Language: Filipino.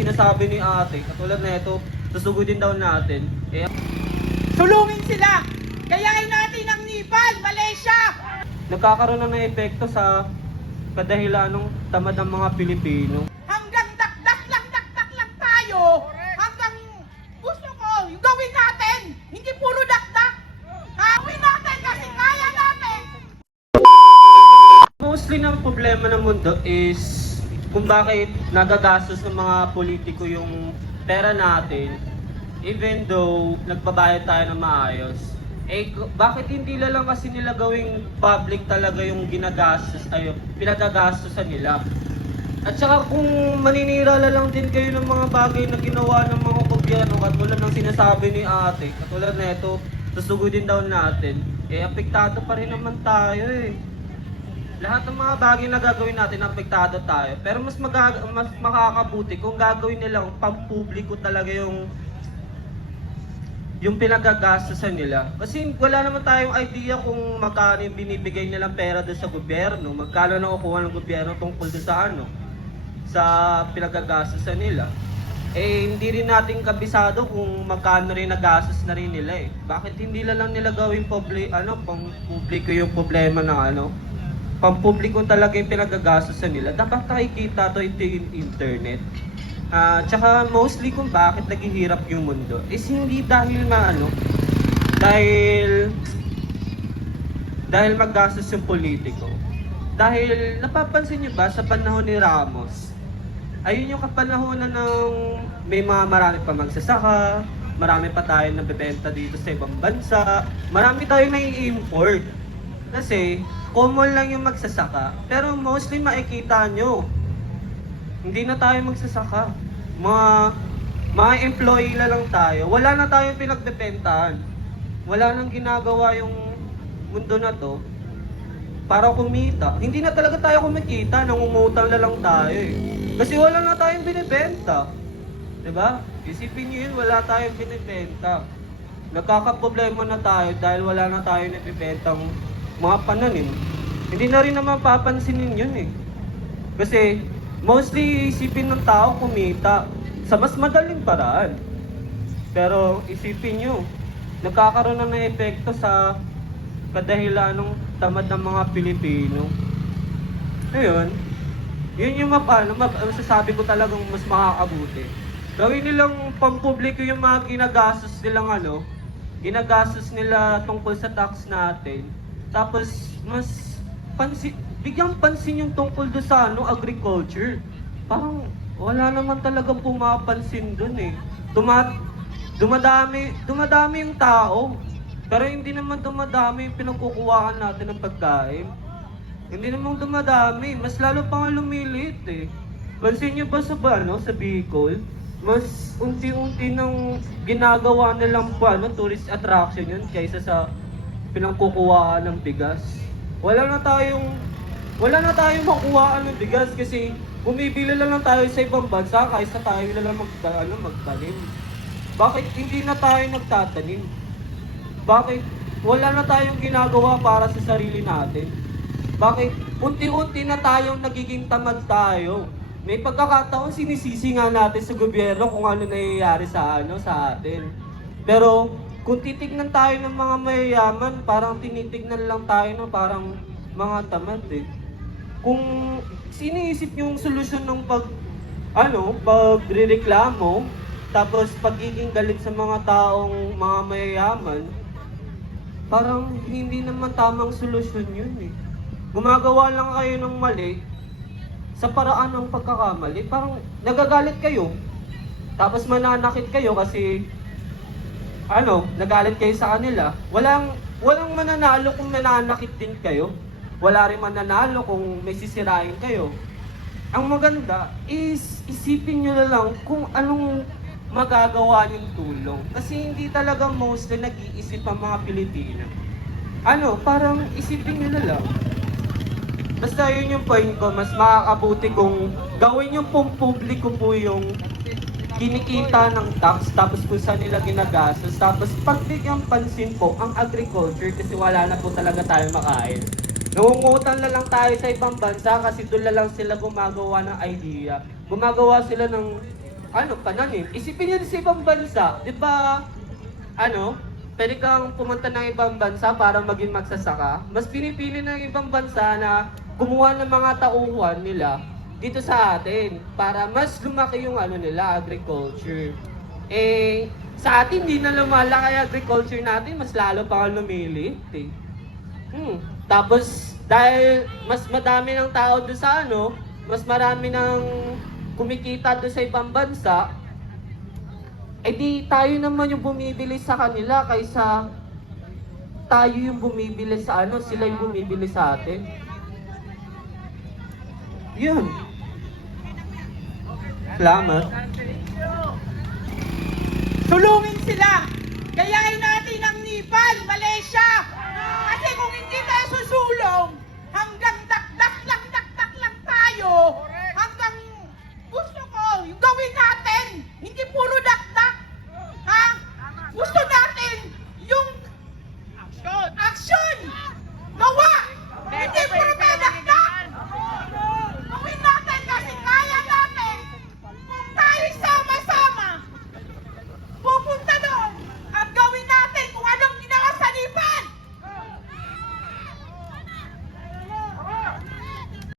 sinasabi ni ate, katulad na ito, susugudin daw natin. Eh, Sulungin sila! Gayahin natin ang Nepal, Malaysia! nagkakaroon na ng epekto sa kadahilan ng tamad ng mga Pilipino. Hanggang dakdak lang tayo! Hanggang gusto ko, yung gawin natin! Hindi puro dakdak! Gawin natin kasi kaya natin! Mostly ng problema ng mundo is kung bakit nagagastos ng mga politiko yung pera natin even though nagbabayad tayo ng maayos. Eh, bakit hindi lang kasi nila gawing public talaga yung ginagastos, ay pinagagastosan nila? At saka kung maninira lang din kayo ng mga bagay na ginawa ng mga gobyerno, katulad ng sinasabi ni ate, katulad na ito, susugudin daw natin, eh apektado pa rin naman tayo eh. Lahat ng mga bagay na gagawin natin, apektado tayo. Pero mas makakabuti kung gagawin nilang pampubliko talaga yung pinagagastosan nila. Kasi wala naman tayong idea kung magkano yung binibigay nilang pera doon sa gobyerno, magkano nakukuha ng gobyerno tungkol doon sa sa pinagagastosan nila. Eh hindi rin natin kabisado kung magkano rin nagastos na rin nila eh. Bakit hindi lang nila gawing pampubliko yung problema ng pampubliko talaga yung pinagagastosan nila? Dapat nakikita to ito yung internet. Tsaka mostly kung bakit naghihirap yung mundo is hindi dahil dahil maggastos yung politiko. Dahil napapansin nyo ba sa panahon ni Ramos, ayun yung kapanahonan ng marami pa magsasaka, marami pa tayong nabebenta dito sa ibang bansa, marami tayong nai-import. Kasi common lang yung magsasaka, pero mostly makikita nyo hindi na tayo magsasaka. Mga employee na lang tayo. Wala na tayong pinagbebentahan. Wala nang ginagawa yung mundo na to para kumita. Hindi na talaga tayo kumikita, nangungutang na lang tayo eh. Kasi wala na tayong binibenta. 'Di ba? Isipin niyo yun, wala tayong binibenta. Nagkakaproblema na tayo dahil wala na tayong nabibentang mga pananim. Hindi na rin naman papansinin yun eh. Kasi mostly isipin ng tao kumita sa mas madaling paraan. Pero isipin nyo, nagkakaroon na ng epekto sa kadahilan ng tamad ng mga Pilipino. Ayun, yun yung masasabi ko talagang mas makakabuti. Gawin nilang pampubliko yung mga ginagastos nila tungkol sa tax natin. Tapos mas bigyang pansin yung tungkol doon sa agriculture. Parang wala naman talagang pumapansin doon eh. Dumadami yung tao. Pero hindi naman dumadami yung pinagkukuhaan natin ng pagkain. Hindi naman dumadami, mas lalo pa nga lumiliit eh. Pansin niyo ba sa Bicol? Mas unti-unti nang ginagawa nilang tourist attraction yun kaysa sa pinagkukuhaan ng bigas. Wala na tayong makuhaan ng bigas kasi bumibili lang tayo sa ibang bansa kaysa tayo lang magtanim. Bakit hindi na tayo nagtatanim? Bakit wala na tayong ginagawa para sa sarili natin? Bakit unti-unti na tayong nagiging tamad tayo? May pagkakataon sinisisi nga natin sa gobyerno kung ano nangyayari sa atin. Pero kung titignan tayo ng mga mayayaman, parang tinitignan lang tayo ng parang mga tamad eh. Kung siniisip yung solusyon ng pagrereklamo, tapos pagiging galit sa mga taong mga mayayaman, parang hindi naman tamang solusyon yun eh. Gumagawa lang kayo ng mali sa paraan ng pagkakamali, parang nagagalit kayo. Tapos mananakit kayo kasi nagalit kayo sa kanila. Walang mananalo kung nananakit din kayo. Wala rin mananalo kung may sisirain kayo. Ang maganda is isipin nyo na lang kung anong magagawa niyong tulong. Kasi hindi talaga mostly nag-iisip ang mga Pilipino. Parang isipin nyo na lang. Basta yun yung point ko, mas makakabuti kung gawin yung pampubliko po yung kinikita ng tax, tapos kung saan nila ginagastos, tapos pagbigyan pansin po ang agriculture kasi wala na po talaga tayo makain. Nangungutang na lang tayo sa ibang bansa kasi doon na lang sila gumagawa ng idea. Gumagawa sila ng pananim. Isipin nyo sa ibang bansa, di ba, pwede kang pumunta ng ibang bansa para maging magsasaka. Mas pinipili ng ibang bansa na kumuha ng mga tauhan nila dito sa atin para mas lumaki yung nila, agriculture. Sa atin, hindi na lumalaki ang agriculture natin, mas lalo pa nga lumilit eh. Tapos, dahil mas madami ng tao doon sa mas marami ng kumikita doon sa ibang bansa, di tayo naman yung bumibili sa kanila kaysa tayo yung bumibili sa sila yung bumibili sa atin. Yun. Salamat. Tulungin sila! Gayahin natin ang Nepal, Malaysia! Kasi kung hindi tayo susulong, hanggang dakdak lang tayo,